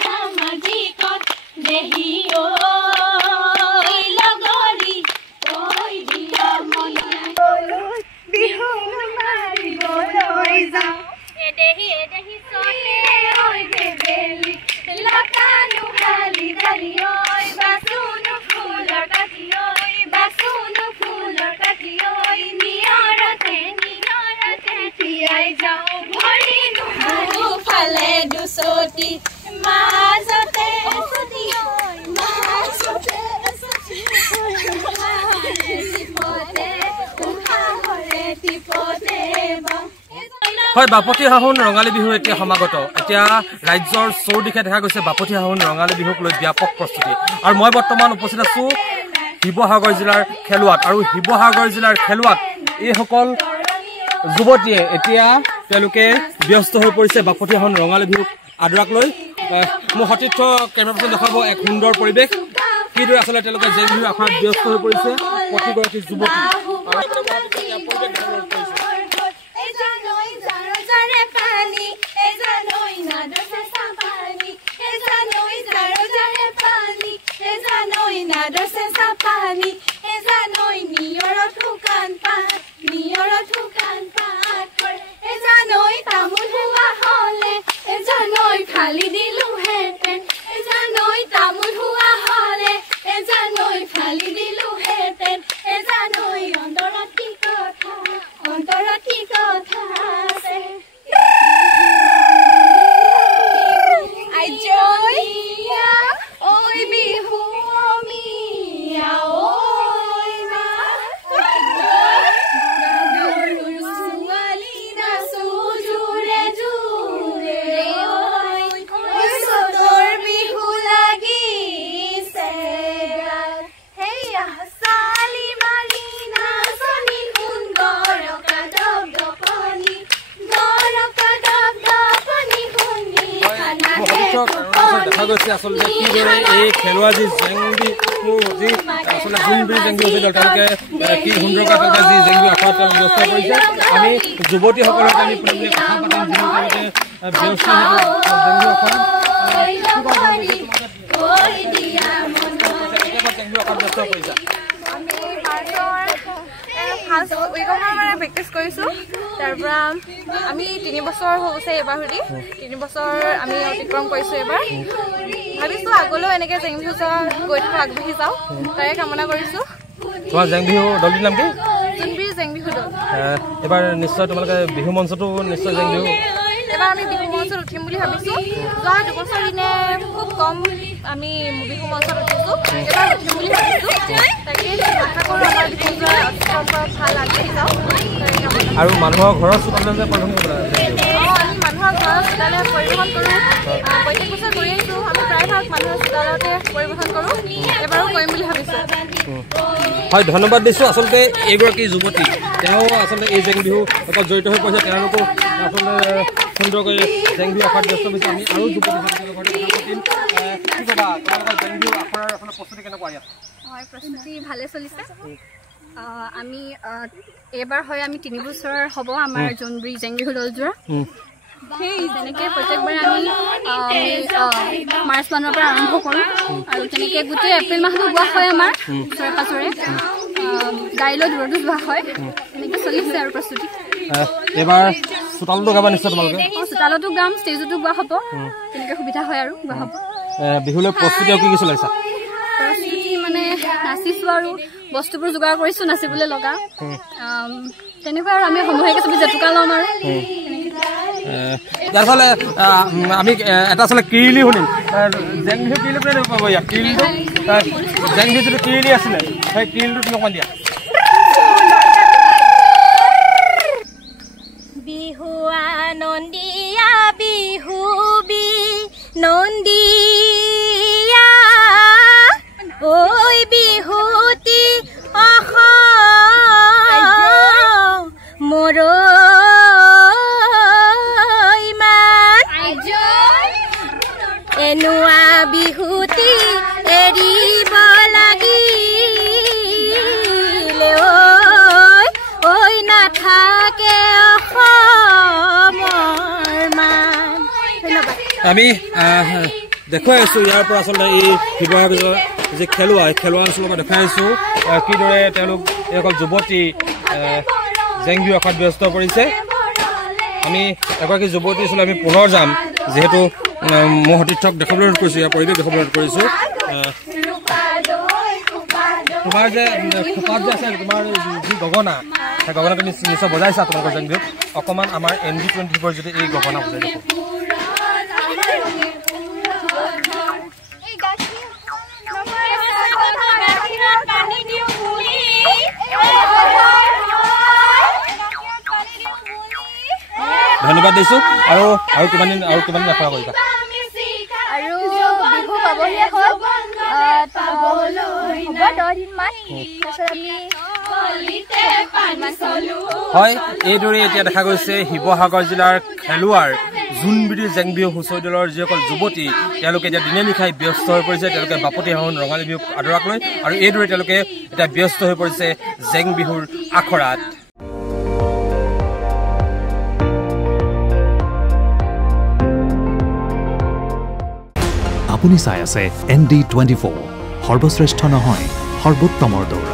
সামাজিকত দেহি ঐ লগৰী কৈ দিয়া মনে বিহু মাৰিবলৈ যাওঁ এদেহি চলে ঐ বেবেলি লতানো খালি খালি ঐ বাচুনো ফুলৰ কাটি ঐ বাচুনো ফুলৰ কাটি ঐ নিয়ৰতে তিয়াই যাওঁ ভৰি নুহাৰি ফালে দুচটি মাজতে ছটি ঐ মাজতে হয় বাপতি হাহুন ৰঙালী বিহু এতিয়া সমাগত এতিয়া ৰাজ্যৰ চৌদিশে দেখা গৈছে বাপতি হাহুন ৰঙালী বিহুক লৈ ব্যাপক প্ৰস্তুতি আৰু মই বৰ্তমান উপস্থিত আছো শিৱসাগৰ জিলাৰ খেলুৱাত আৰু শিৱসাগৰ জিলাৰ খেলুৱাত এইসকল যুৱতীয়ে এতিয়া তেওঁলোকে ব্যস্ত হৈ পৰিছে বাপতি হাহুন ৰঙালী বিহুক আদৰাক লৈ মোৰ সতীৰ্থ কেমেৰা পাৰ্চন দেখাব এক সুন্দৰ পৰিৱেশ কিদৰে আচলতে তেওঁলোকে জেং বিহু আখৰাত ব্যস্ত হৈ পৰিছে প্ৰতিগৰাকী যুৱতী খালি দিলো হেতেন এজানৈ তামোল হুৱা হলে এজানৈ ফালি দিলো হেতেন এজানৈ অন্তৰত কি কথা আছে আইজয়া ঐ বিহু মিয়া ঐ মা ছোৱালী নাচো জোৰে জোৰে দেখা গৈছে আচলতে কিদৰে এই খেলুৱা যি জেংবি যি আচলতে জোনবিৰি জেংবি হৈছে তেওঁলোকে কি সুন্দৰকৈ তেওঁলোকে যি জেংবি আখৰাত ব্যস্ত কৰিছে আমি যুৱতীসকলক আমি কথা পাতিম যিহেতু তেওঁলোকে ব্যস্ত জেংবি আখৰাত ব্যস্ত কৰিছে ফাৰ্ষ্ট উইকৰ মানে প্ৰেক্টিছ কৰিছোঁ তাৰপৰা আমি 3 বছৰ হৈছে এইবাৰ সৈতে 3 বছৰ আমি অতিক্ৰম কৰিছোঁ এইবাৰ ভাবিছোঁ আগলৈও এনেকৈ জেং বিহু গৈ থাকোঁ আগবাঢ়ি যাওঁ তাৰে কামনা কৰিছোঁ তোমাৰ জেং বিহু দলটিৰ নাম কি জোনবিৰি জেং বিহু দল এবাৰ নিশ্চয় তোমালোকে বিহু মঞ্চতো নিশ্চয় জেং বিহু এবাৰ আমি বিহু মঞ্চত উঠিম বুলি ভাবিছোঁ যোৱা 2 বছৰ দিনে খুব কম আমি বিহু মঞ্চত উঠিছোঁ এবাৰ উঠিম বুলি ভাবিছোঁ তাকে আশা কৰোঁ আমাৰ বিহু ভাল আগবাঢ়ি যাওঁ আৰু মানুহৰ ঘৰৰ চোতালে যে পৰিৱেশন কৰা আমি মানুহৰ ঘৰৰ চোতালে পৰিৱেশন কৰোঁ প্ৰত্যেক বছৰ কৰি আহিছোঁ আমি প্ৰায়ভাগ মানুহৰ চোতালতে পৰিৱেশন কৰোঁ এবাৰো কৰিম বুলি ভাবিছোঁ হয় ধন্যবাদ দিছোঁ আচলতে এইগৰাকী যুৱতী তেওঁ আচলতে এই জেং বিহু লগত জড়িত হৈ পৰিছে তেওঁলোকো আচলতে সুন্দৰকৈ জেং বিহু আখৰাত ব্যস্ত হৈছে আমি আৰু যুৱতী কি ক'বা তোমালোকৰ জেং বিহু আখৰাৰ আচলতে প্ৰস্তুতি কেনেকুৱা ইয়াত হয় প্ৰস্তুতি ভালে চলিছে আমি এইবাৰ হয় আমি 3 বছৰ হ'ব আমাৰ জোনবিৰি জেং বিহু দলযোৰা সেই তেনেকৈ প্ৰত্যেকবাৰে আমি মাৰ্চ মানৰ পৰা আৰম্ভ কৰোঁ আৰু তেনেকৈ গোটেই এপ্ৰিল মাহটো গোৱা হয় আমাৰ ওচৰে পাঁজৰে গাড়ীলৈ দূৰতো যোৱা হয় তেনেকৈ চলিছে আৰু প্ৰস্তুতি এইবাৰ চোতালতো গাবা নিশ্চয় তোমালোকে চোতালতো গাম ষ্টেজতো গোৱা হ'ব তেনেকৈ সুবিধা হয় আৰু গোৱা হ'ব বিহুলৈ প্ৰস্তুতি কি চলাইছা প্ৰস্তুতি মানে নাচিছোঁ আৰু বস্তুবোৰ যোগাৰ কৰিছোঁ নাচিবলৈ লগা তেনেকুৱা আৰু আমি সমূহীয়াকৈ চবেই জেতুকা ল'ম আৰু যাৰ ফলে আমি এটা আচলতে কিৰিলি শুনিম জেং বিহু কিৰিলি বুলি পাব ইয়াত কিৰিলিটো জেং বিহু যিটো কিৰিলি আছিলে সেই কিৰিলিটো তুমি অকণমান দিয়া বিহু আনন্দীয়া বিহু নন্দীয়া ঐ বিহুতি মোৰ এনুৱা বিহুতি এৰিব লাগিলে ঐ নাথাকে অসমৰ মান ধন্যবাদ আমি দেখুৱাই আছোঁ ইয়াৰ পৰা আচলতে এই শিৱসাগৰ যে খেলুৱা অঞ্চলৰ পৰা দেখাই আছোঁ কিদৰে তেওঁলোক এইসকল যুৱতী জেং বিহু আখৰাত ব্যস্ত পৰিছে আমি এগৰাকী যুৱতী আচলতে আমি পুনৰ যাম যিহেতু মই সতীৰ্থক দেখাবলৈ অনুৰোধ কৰিছোঁ ইয়াৰ পৰিৱেশ দেখাবলৈ অনুৰোধ কৰিছোঁ তোমাৰ যে খোপাত যে আছে তোমাৰ যি গগনা সেই গগনাটো নিশ্চয় বজাইছা তোমালোকৰ জেং বিহুত অকণমান আমাৰ ND24 যদি এই গগনা বজাই দেখোঁ ধন্যবাদ দিছোঁ আৰু কিমান দিন আশা কৰিবা আৰু বিহু পাবহি হ'ল হয় এইদৰে এতিয়া দেখা গৈছে শিৱসাগৰ জিলাৰ খেলুৱাৰ জোনবিৰি জেং বিহু হুঁচৰি দলৰ যিসকল যুৱতী তেওঁলোকে এতিয়া দিনে নিশাই ব্যস্ত হৈ পৰিছে তেওঁলোকে বাপতিসাহোন ৰঙালী বিহুক আদৰাক লৈ আৰু এইদৰে তেওঁলোকে এতিয়া ব্যস্ত হৈ পৰিছে জেং বিহুৰ আখৰাত আপুনি চাই আছে ND24 সৰ্বশ্ৰেষ্ঠ নহয় সৰ্বোত্তমৰ দৌৰ